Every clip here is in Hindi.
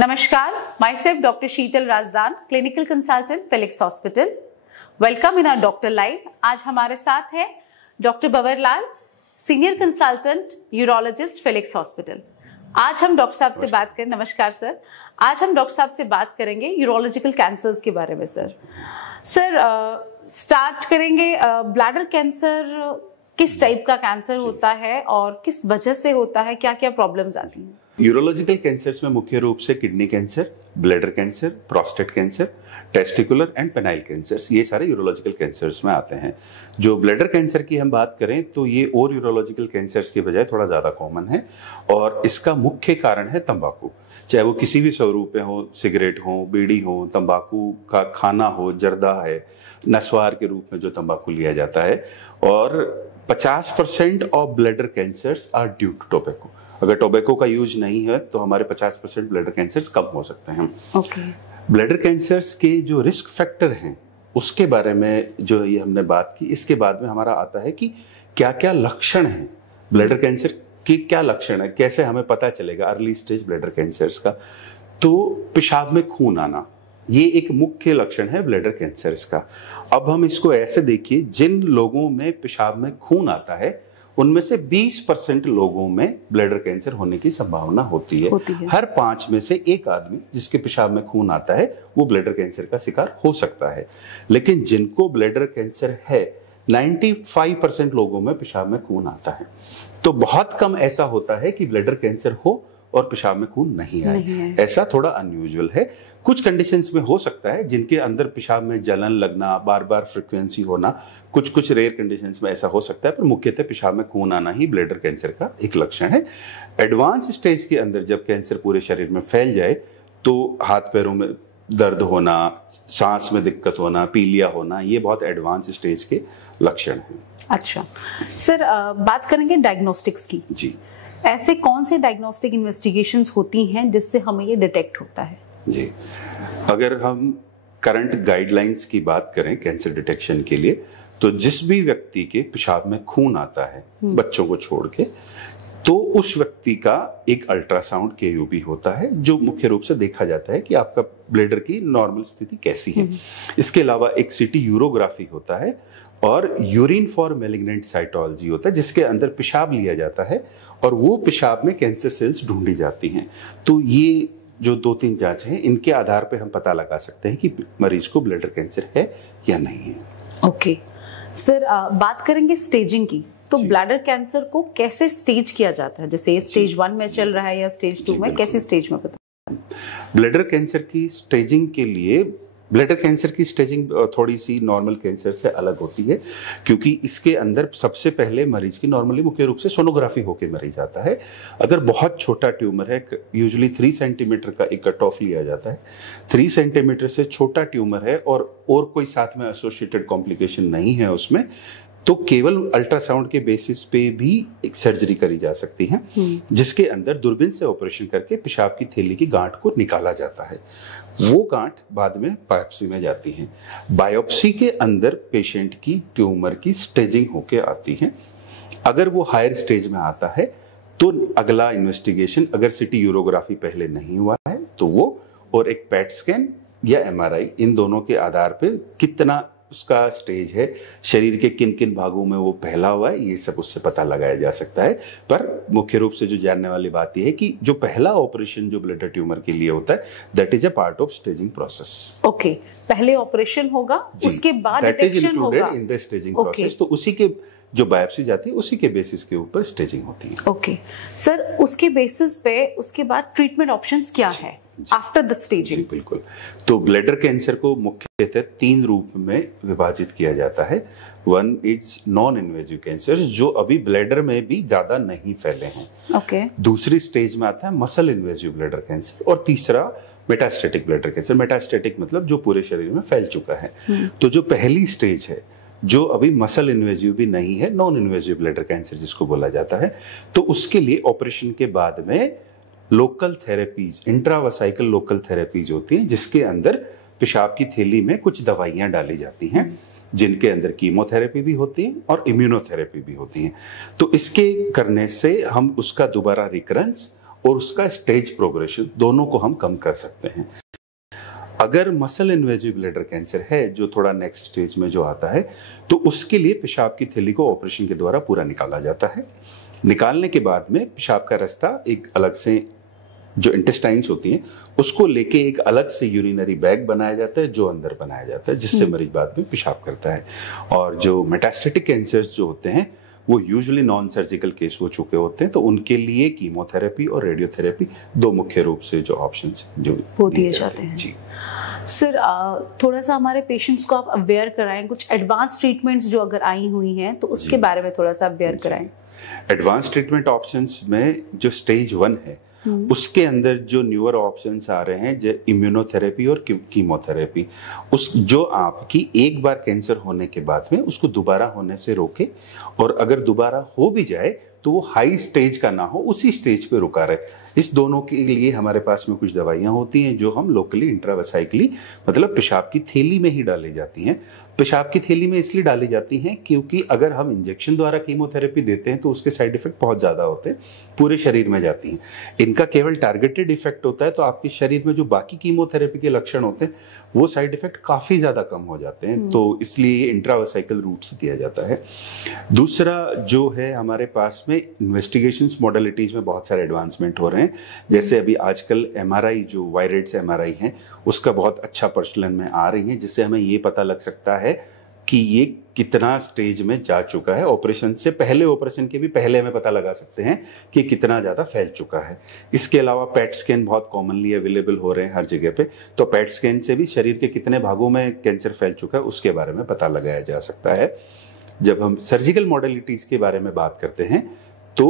Namaskar, myself Dr. Sheetal Razdan, clinical consultant, Felix Hospital. Welcome in our Doctor Live. आज हमारे साथ है doctor Bawar Lal, senior consultant urologist, Felix Hospital. आज हम डॉक्टर साहब से बात करें। नमस्कार सर। आज हम डॉक्टर साहब से बात करेंगे यूरोलॉजिकल कैंसर्स के बारे में। सर स्टार्ट करेंगे ब्लैडर कैंसर किस टाइप का कैंसर होता है और किस वजह से होता है, क्या क्या प्रॉब्लम्स आती हैं? यूरोलॉजिकल कैंसर्स में मुख्य रूप से kidney cancer, bladder cancer, prostate cancer, testicular and penile cancers, ये सारे यूरोलॉजिकल कैंसर्स में आते हैं। जो ब्लैडर कैंसर की हम बात करें तो ये और यूरोलॉजिकल कैंसर्स के बजाय थोड़ा ज्यादा कॉमन है और इसका मुख्य कारण है तंबाकू। चाहे वो किसी भी स्वरूप में हो, सिगरेट हो, बीड़ी हो, तंबाकू का खाना हो, जर्दा है, नस्वार के रूप में जो तंबाकू लिया जाता है। और 50% of bladder cancers are due to tobacco. अगर टोबैको का यूज नहीं है तो हमारे 50% ब्लैडर कैंसर्स कम हो सकते हैं। ब्लैडर कैंसर्स के जो रिस्क फैक्टर हैं उसके बारे में जो ये हमने बात की, इसके बाद में हमारा आता है कि क्या क्या लक्षण हैं ब्लैडर कैंसर के, क्या लक्षण है, कैसे हमें पता चलेगा अर्ली स्टेज ब्लैडर कैंसर्स का। तो पेशाब में खून आना, ये एक मुख्य लक्षण है ब्लैडर कैंसर्स का। अब हम इसको ऐसे देखिए, जिन लोगों में पेशाब में खून आता है उनमें से 20% लोगों में ब्लैडर कैंसर होने की संभावना होती है। हर 5 में से एक आदमी जिसके पेशाब में खून आता है वो ब्लैडर कैंसर का शिकार हो सकता है। लेकिन जिनको ब्लैडर कैंसर है 95% लोगों में पेशाब में खून आता है। तो बहुत कम ऐसा होता है कि ब्लैडर कैंसर हो और पेशाब में खून नहीं आए। ऐसा थोड़ा अनयूजुअल है। कुछ कंडीशंस में हो सकता है जिनके अंदर पेशाब में जलन लगना, बार बार फ्रीक्वेंसी होना, कुछ रेयर कंडीशंस में ऐसा हो सकता है, पर मुख्यतः पेशाब में खून आना ही ब्लैडर कैंसर का एक लक्षण है। एडवांस स्टेज के अंदर जब कैंसर पूरे शरीर में फैल जाए तो हाथ पैरों में दर्द होना, सांस में दिक्कत होना, पीलिया होना, ये बहुत एडवांस स्टेज के लक्षण हैं। अच्छा सर, बात करेंगे डायग्नोस्टिक्स की। जी, ऐसे कौन से डायग्नोस्टिक इन्वेस्टिगेशंस होती हैं जिससे हमें ये डिटेक्ट होता है? जी, अगर हम करंट गाइडलाइंस की बात करें कैंसर डिटेक्शन के लिए, तो जिस भी व्यक्ति के पेशाब में खून आता है बच्चों को छोड़ के, तो उस व्यक्ति का एक अल्ट्रासाउंड केयूबी होता है जो मुख्य रूप से देखा जाता है कि आपका ब्लैडर की नॉर्मल स्थिति कैसी है। इसके अलावा एक सिटी यूरोग्राफी होता है और यूरिन फॉर मैलिग्नेंट साइटोलॉजी होता है जिसके अंदर पेशाब लिया जाता है और वो पेशाब में कैंसर सेल्स ढूंढी जाती हैं। तो ये जो 2-3 जांच हैं, इनके आधार पे हम पता लगा सकते हैं कि मरीज को ब्लैडर कैंसर है या नहीं है। ओके सर, बात करेंगे स्टेजिंग की। तो ब्लैडर कैंसर को कैसे स्टेज किया जाता है? जैसे स्टेज 1 में चल रहा है या स्टेज 2 में, कैसे स्टेज में पता? ब्लैडर कैंसर की स्टेजिंग के लिए, ब्लैडर कैंसर की स्टेजिंग थोड़ी सी नॉर्मल कैंसर से अलग होती है क्योंकि इसके अंदर सबसे पहले मरीज की नॉर्मली मुख्य रूप से सोनोग्राफी होकर मरीज आता है। अगर बहुत छोटा ट्यूमर है, यूजुअली 3 सेंटीमीटर का एक कट ऑफ लिया जाता है, 3 सेंटीमीटर से छोटा ट्यूमर है और कोई साथ में एसोसिएटेड कॉम्प्लिकेशन नहीं है उसमें, तो केवल अल्ट्रासाउंड के बेसिस पे भी एक सर्जरी करी जा सकती है जिसके अंदर दूरबीन से ऑपरेशन करके पेशाब की थैली की गांठ को निकाला जाता है। वो गांठ बाद में बायोप्सी में जाती है। बायोप्सी के अंदर पेशेंट की ट्यूमर की स्टेजिंग होके आती है। अगर वो हायर स्टेज में आता है तो अगला इन्वेस्टिगेशन, अगर सिटी यूरोग्राफी पहले नहीं हुआ है तो वो, और एक पैट स्कैन या MRI, इन दोनों के आधार पे कितना उसका स्टेज है, शरीर के किन किन भागों में वो फैला हुआ है, ये सब उससे पता लगाया जा सकता है। पर मुख्य रूप से जो जानने वाली बात यह है कि जो पहला ऑपरेशन जो ब्लैडर ट्यूमर के लिए होता है, that is a part of staging process. Okay, पहले ऑपरेशन होगा, उसके बाद डिटेक्शन होगा इन द स्टेजिंग प्रोसेस। तो उसी के जो बायोप्सी जाती है उसी के बेसिस के ऊपर स्टेजिंग होती है। ओके सर, उसके बेसिस पे उसके बाद ट्रीटमेंट ऑप्शंस क्या है आफ्टर द स्टेजिंग? बिल्कुल। तो ब्लैडर कैंसर को मुख्यतः 3 रूप में विभाजित किया जाता है। 1 इज नॉन इन्वेजिव कैंसर जो अभी ब्लैडर में भी ज्यादा नहीं फैले हैं। ओके। दूसरी स्टेज में आता है मसल इन्वेजिव ब्लैडर कैंसर और तीसरा मेटास्टेटिक ब्लैडर कैंसर। मेटास्टेटिक मतलब जो पूरे शरीर में फैल चुका है। तो जो पहली स्टेज है जो अभी मसल इन्वेजिव भी नहीं है, नॉन इन्वेजिव ब्लैडर कैंसर जिसको बोला जाता है, तो उसके लिए ऑपरेशन के बाद में लोकल थेरेपीज, इंट्रावेसाइकल लोकल थेरेपीज होती हैं जिसके अंदर पेशाब की थैली में कुछ दवाइयां डाली जाती हैं जिनके अंदर कीमोथेरेपी भी होती है और इम्यूनोथेरेपी भी होती है। तो इसके करने से हम उसका दोबारा रिकरेंस और उसका स्टेज प्रोग्रेशन दोनों को हम कम कर सकते हैं। अगर मसल इन्वेजिव ब्लैडर कैंसर है जो थोड़ा नेक्स्ट स्टेज में जो आता है, तो उसके लिए पेशाब की थैली को ऑपरेशन के द्वारा पूरा निकाला जाता है। निकालने के बाद में पेशाब का रास्ता एक अलग से जो इंटेस्टाइन्स होती हैं उसको लेके एक अलग से यूरिनरी बैग बनाया जाता है जो अंदर बनाया जाता है, जिससे मरीज बाद में पेशाब करता है। और जो मेटास्टेटिक कैंसर्स जो होते हैं वो यूजुअली नॉन सर्जिकल केस हो चुके होते हैं, तो उनके लिए कीमोथेरेपी और रेडियोथेरेपी दो मुख्य रूप से जो ऑप्शंस जो वो दिए जाते हैं। जी सर, थोड़ा सा हमारे पेशेंट्स को आप अवेयर कराएं, कुछ एडवांस ट्रीटमेंट्स जो अगर आई हुई हैं तो उसके बारे में थोड़ा सा अवेयर कराएं। एडवांस ट्रीटमेंट ऑप्शंस में जो स्टेज 1 है उसके अंदर जो न्यूअर ऑप्शंस आ रहे हैं जो इम्यूनोथेरेपी और कीमोथेरेपी, उस जो आपकी एक बार कैंसर होने के बाद में उसको दोबारा होने से रोके, और अगर दोबारा हो भी जाए तो वो हाई स्टेज का ना हो, उसी स्टेज पे रुका रहे। इस दोनों के लिए हमारे पास में कुछ दवाइयां होती हैं जो हम लोकली इंट्रावेसाइकली मतलब पेशाब की थैली में ही डाली जाती हैं। पेशाब की थैली में इसलिए डाली जाती हैं क्योंकि अगर हम इंजेक्शन द्वारा कीमोथेरेपी देते हैं तो उसके साइड इफेक्ट बहुत ज्यादा होते हैं, पूरे शरीर में जाती हैं। इनका केवल टारगेटेड इफेक्ट होता है, तो आपके शरीर में जो बाकी कीमोथेरेपी के लक्षण होते हैं वो साइड इफेक्ट काफी ज्यादा कम हो जाते हैं, तो इसलिए इंट्रावेसाइकल रूट से दिया जाता है। दूसरा जो है हमारे पास में इन्वेस्टिगेशंस मॉडलिटीज में बहुत सारे एडवांसमेंट हो रहे हैं, जैसे अभी आजकल एमआरआई जो वायरेट्स एमआरआई है उसका बहुत अच्छा प्रचलन में आ रही है, जिससे हमें ये पता लग सकता है कि ये कितना स्टेज में जा चुका है। ऑपरेशन से पहले, ऑपरेशन के भी पहले हमें पता लगा सकते हैं कि कितना ज्यादा फैल चुका है। इसके अलावा पेट स्कैन बहुत कॉमनली अवेलेबल हो रहे हैं हर जगह पे, तो पेट स्कैन से भी शरीर के कितने भागों में कैंसर फैल चुका है उसके बारे में पता लगाया जा सकता है। जब हम सर्जिकल मॉडलिटीज के बारे में बात करते हैं तो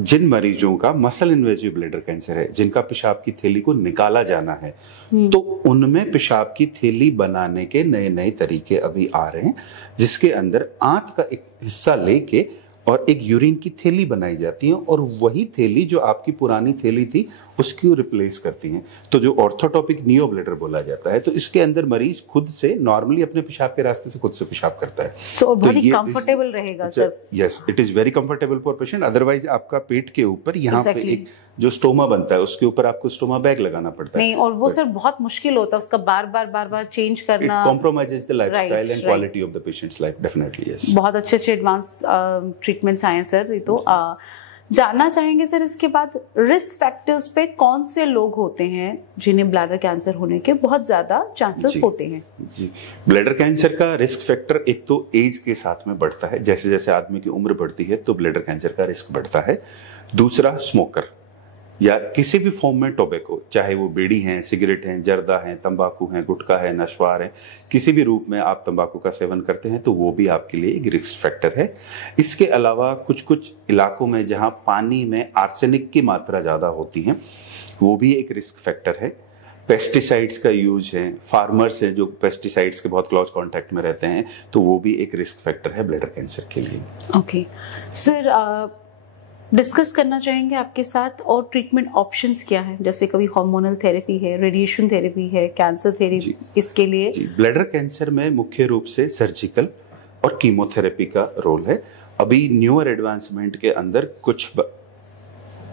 जिन मरीजों का मसल इन्वेजिव ब्लैडर कैंसर है, जिनका पेशाब की थैली को निकाला जाना है, तो उनमें पेशाब की थैली बनाने के नए नए तरीके अभी आ रहे हैं, जिसके अंदर आंत का एक हिस्सा लेके और एक यूरिन की थैली बनाई जाती है, और वही थैली जो आपकी पुरानी थैली थी उसकी रिप्लेस करती हैं। तो जो ऑर्थोटॉपिक नियो ब्लैडर बोला जाता है, तो इसके अंदर मरीज खुद से नॉर्मली अपने पेशाब के रास्ते से खुद से पेशाब करता है। So, very comfortable रहेगा sir. Yes, it is very comfortable for patient. Otherwise आपका पेट के ऊपर यहाँ पे एक जो स्टोमा बनता है उसके ऊपर आपको स्टोमा बैग लगाना पड़ता है। नहीं, और वो सर बहुत मुश्किल होता है उसका बार बार चेंज करना। Compromises the lifestyle and quality of the patients life, definitely yes. बहुत अच्छे एडवांस ट्रीटमेंट्स आए हैं सर। ये तो जानना चाहेंगे सर, इसके बाद रिस्क फैक्टर्स पे कौन से लोग होते हैं जिन्हें ब्लैडर कैंसर होने के बहुत ज्यादा चांसेस होते हैं? जी, ब्लैडर कैंसर का रिस्क फैक्टर एक तो एज के साथ में बढ़ता है, जैसे जैसे आदमी की उम्र बढ़ती है तो ब्लैडर कैंसर का रिस्क बढ़ता है। दूसरा, स्मोकर या किसी भी फॉर्म में टोबैको, चाहे वो बीड़ी है, सिगरेट है, जर्दा है, तंबाकू है, गुटखा है, नशवार है, किसी भी रूप में आप तंबाकू का सेवन करते हैं तो वो भी आपके लिए एक रिस्क फैक्टर है। इसके अलावा कुछ कुछ इलाकों में जहां पानी में आर्सेनिक की मात्रा ज़्यादा होती है वो भी एक रिस्क फैक्टर है। पेस्टिसाइड्स का यूज है, फार्मर्स हैं जो पेस्टिसाइड्स के बहुत क्लोज कांटेक्ट में रहते हैं, तो वो भी एक रिस्क फैक्टर है ब्लैडर कैंसर के लिए। ओके सर, डिस्कस करना चाहेंगे आपके साथ और ट्रीटमेंट ऑप्शंस क्या है, जैसे कभी हार्मोनल थेरेपी है, रेडिएशन थेरेपी है, कैंसर थेरेपी, इसके लिए? जी, ब्लैडर कैंसर में मुख्य रूप से सर्जिकल और कीमोथेरेपी का रोल है। अभी न्यूअर एडवांसमेंट के अंदर कुछ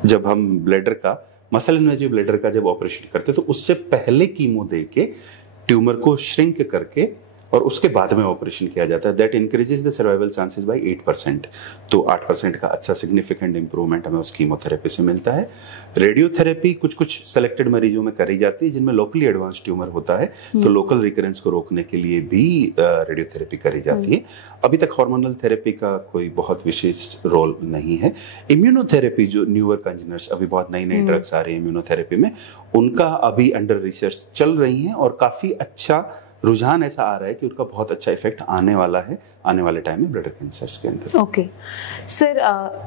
जब हम ब्लैडर का मसल इन्वेजिव ब्लैडर का जब ऑपरेशन करते तो उससे पहले कीमो दे के ट्यूमर को श्रिंक करके और उसके बाद में ऑपरेशन किया जाता है। That increases the survival chances by 8%। तो 8% का अच्छा सिग्निफिकेंट इंप्रूवमेंट हमें उस कीमोथेरेपी से मिलता है। रेडियोथेरेपी कुछ कुछ सेलेक्टेड मरीजों में करी जाती है जिनमें लोकली एडवांस ट्यूमर होता है, तो लोकल रिकरेंस को रोकने के लिए भी रेडियोथेरेपी करी जाती है। अभी तक हार्मोनल थेरेपी का कोई बहुत विशेष रोल नहीं है। इम्यूनोथेरेपी जो न्यूअर कंजनर्स, अभी बहुत नई नई ड्रग्स आ रही है इम्यूनोथेरेपी में, उनका अभी अंडर रिसर्च चल रही है और काफी अच्छा रुझान ऐसा आ रहा है कि उनका बहुत अच्छा इफेक्ट आने वाला है आने वाले टाइम में ब्लैडर कैंसर के अंदर। ओके सर,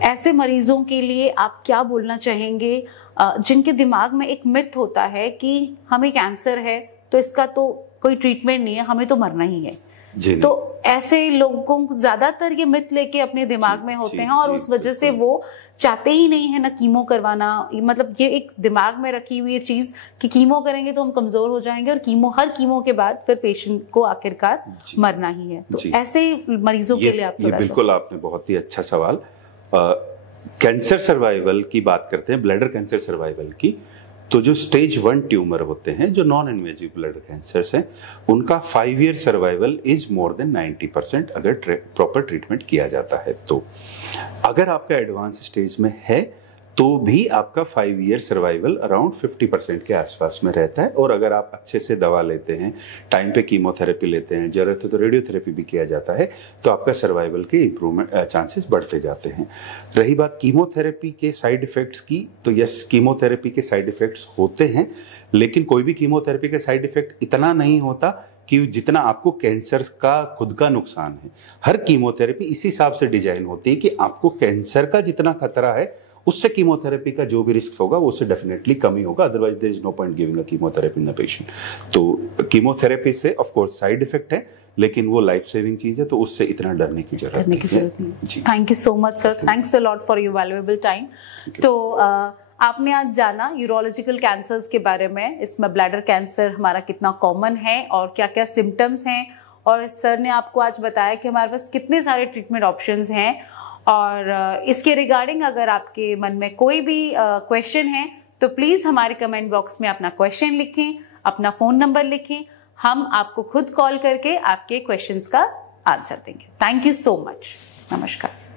ऐसे मरीजों के लिए आप क्या बोलना चाहेंगे जिनके दिमाग में एक मिथ होता है कि हमें कैंसर है तो इसका तो कोई ट्रीटमेंट नहीं है, हमें तो मरना ही है? तो ऐसे लोगों को ज्यादातर ये मिथ लेके अपने दिमाग में होते हैं और उस वजह से वो चाहते ही नहीं है ना कीमो करवाना। मतलब ये एक दिमाग में रखी हुई है चीज कि कीमो करेंगे तो हम कमजोर हो जाएंगे और हर कीमो के बाद फिर पेशेंट को आखिरकार मरना ही है। तो ऐसे मरीजों के लिए आप ये बिल्कुल आपने बहुत ही अच्छा सवाल। कैंसर सर्वाइवल की बात करते हैं, ब्लैडर कैंसर सर्वाइवल की, तो जो स्टेज 1 ट्यूमर होते हैं, जो नॉन इन्वेजिव ब्लैडर कैंसर्स हैं, उनका 5 year survival is more than 90% अगर प्रॉपर ट्रीटमेंट किया जाता है। तो अगर आपका एडवांस स्टेज में है तो भी आपका 5 ईयर सर्वाइवल अराउंड 50% के आसपास में रहता है। और अगर आप अच्छे से दवा लेते हैं, टाइम पे कीमोथेरेपी लेते हैं, जरूरत है तो रेडियोथेरेपी भी किया जाता है, तो आपका सर्वाइवल के इम्प्रूवमेंट चांसेस बढ़ते जाते हैं। रही बात कीमोथेरेपी के साइड इफेक्ट्स की, तो यस, कीमोथेरेपी के साइड इफेक्ट्स होते हैं, लेकिन कोई भी कीमोथेरेपी का साइड इफेक्ट इतना नहीं होता कि जितना आपको कैंसर का खुद का नुकसान है। हर कीमोथेरेपी इस हिसाब से डिजाइन होती है कि आपको कैंसर का जितना खतरा है उससे कीमोथेरेपी का जो भी रिस्क होगा वो उससे डेफिनेटली कम ही होगा, otherwise there is no point giving a chemotherapy in a patient. तो कीमोथेरेपी से ऑफ कोर्स साइड इफेक्ट है, लेकिन वो लाइफ सेविंग चीज है, तो उससे इतना डरने की जरूरत नहीं। Thank you so much sir, thanks a lot for your valuable time. तो आपने आज जाना यूरोलॉजिकल कैंसर्स के बारे में, इसमें ब्लैडर कैंसर हमारा कितना कॉमन है और क्या क्या सिम्टम्स हैं, और सर ने आपको आज बताया कि हमारे पास कितने सारे ट्रीटमेंट ऑप्शंस हैं। और इसके रिगार्डिंग अगर आपके मन में कोई भी क्वेश्चन है तो प्लीज हमारे कमेंट बॉक्स में अपना क्वेश्चन लिखें, अपना फोन नंबर लिखें, हम आपको खुद कॉल करके आपके क्वेश्चंस का आंसर देंगे। Thank you so much. नमस्कार।